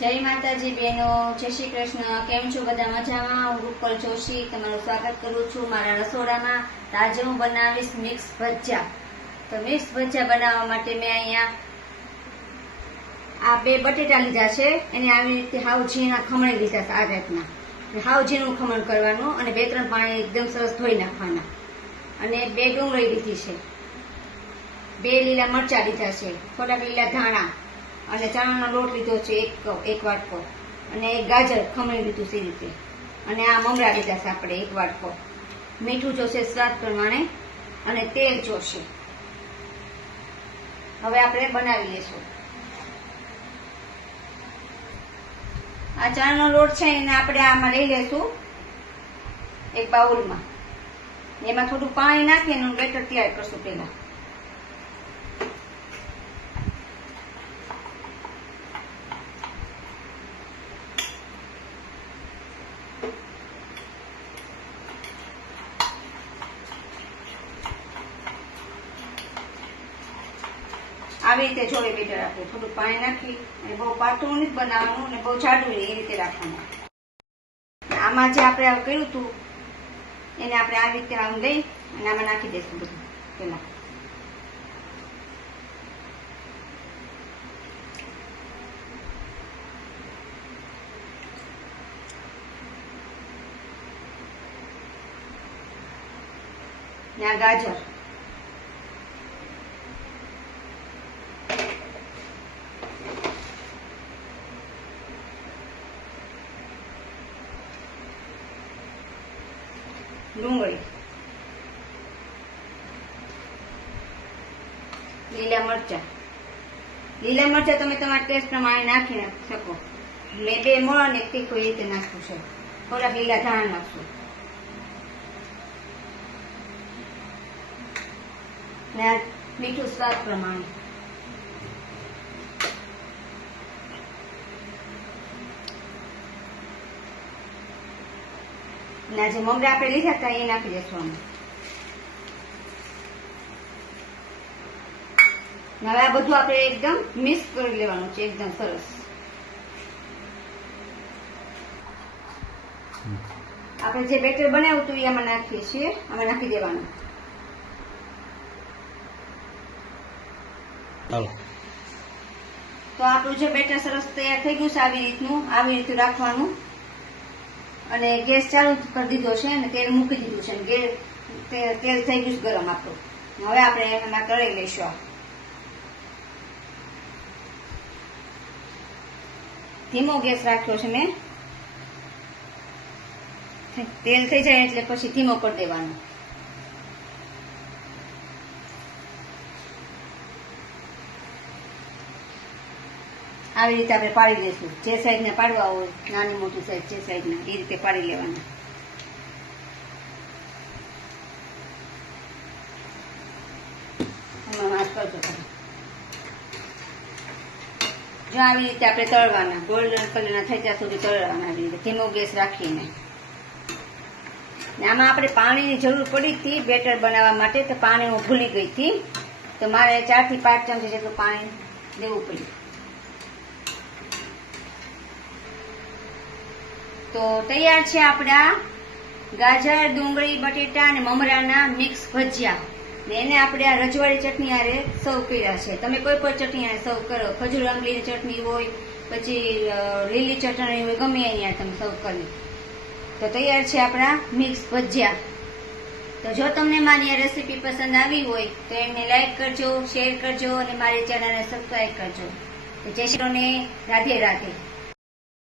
જય માતાજી બહેનો, જય શ્રી કૃષ્ણ। કેમ છો બધા? મજામાં? હું રૂપલ જોશી તમારું સ્વાગત કરું છું મારા રસોડામાં। તો આજે હું બનાવીશ મિક્સ ભજીયા। તો મિક્સ ભજીયા બનાવવા માટે મેં અહીંયા આ 2 બટેટા લીધા છે, એને આવી રીતે હાવ ઝીણા ખમણી લીધા છે। આ રીતના હાવ ઝીણું ખમણ કરવાનું અને 2-3 પાણી એકદમ સરસ ધોઈ નાખવાના। અને 2 ડુંગળી લીધી છે, 2 લીલા મરચા લીધા છે, થોડાક લીલા ધાણા અને ચણાનો લોટ લીધો છે એક વાટકો, અને એક ગાજર ખમણી લીધું છે રીતે, અને આ મમરા લીધા છે આપણે 1 વાટકો। મીઠું જોશે સ્વાદ પ્રમાણે અને તેલ જોશે। હવે આપણે બનાવી લેશું। આ ચણાનો લોટ છે એને આપણે આમાં લઈ લેશું એક બાઉલમાં। એમાં થોડું પાણી નાખી એનું બેટર તૈયાર કરશું। પહેલા આવી રીતે જોડે બેટર આપણે થોડું પાણી નાખી અને બહુ પાતળું નથી બનાવવાનું અને બહુ જાડું નહીં, એ રીતે રાખવાનું। આમાં જે આપણે કર્યું હતું એને આપણે આવી રીતે આમ લઈ અને આમાં નાખી દઈશું બધું પેલા। ને આ ગાજર, ડુંગળી, લીલા મરચા। લીલા મરચા તમે તમારા ટેસ્ટ પ્રમાણે નાખી શકો। મેં 2 મોળા ને 1 તીખું એ રીતે નાખવું છે। થોડાક લીલા ધાણા નાખશું ને મીઠું સ્વાદ પ્રમાણે। ના જે મમરા આપણે લીધા હતા એ નાખી દઈશું આમાં। હવે આ બધું આપણે એકદમ મિક્સ કરી લેવાનું છે, એકદમ સરસ। આપણે જે બેટર બનાવ્યું હતું એ આમાં નાખીએ છીએ, આમાં નાખી દેવાનું। તો આપણું જે બેટર સરસ તૈયાર થઈ ગયું છે, આવી રીતે રાખવાનું। અને ગેસ ચાલુ કરી દીધો છે અને તેલ મૂકી દીધું છે, તેલ થઈ ગયું ગરમ આપણું। હવે આપણે એમાં તળી લઈશું। ધીમો ગેસ રાખ્યો છે મેં, તેલ થઈ જાય એટલે પછી ધીમો કરી દેવાનો। આવી રીતે આપણે પાડી દઈશું। જે સાઈઝના પાડવા હોય, નાની મોટી સાઈઝ જે સાઈઝના, એ રીતે પાડી લેવાના। જો આવી રીતે આપણે તળવાના, ગોલ્ડન કલરના થઈ ત્યાં સુધી તળવાના। આવી રીતે ધીમો ગેસ રાખીને। આમાં આપણે પાણીની જરૂર પડી હતી બેટર બનાવવા માટે, તો પાણી હું ભૂલી ગઈ હતી, તો મારે 4 થી 5 ચમચી જેટલું પાણી દેવું પડ્યું। તો તૈયાર છે આપણા ગાજર, ડુંગળી, બટેટા અને મમરાના મિક્સ ભજીયા। ને એને આપણે આ રજવાડી ચટણી હારે સર્વ કર્યા છે। તમે કોઈ પણ ચટણી હારે સર્વ કરો, ખજૂર આંબલીની ચટણી હોય, પછી લીલી ચટણી હોય, ગમે એની હારે તમે સર્વ કરી। તો તૈયાર છે આપણા મિક્સ ભજીયા। તો જો તમને મારી આ રેસીપી પસંદ આવી હોય તો એમને લાઈક કરજો, શેર કરજો અને મારી ચેનલને સબસ્ક્રાઈબ કરજો। તો જય શ્રી કૃષ્ણ, રાધે રાધે।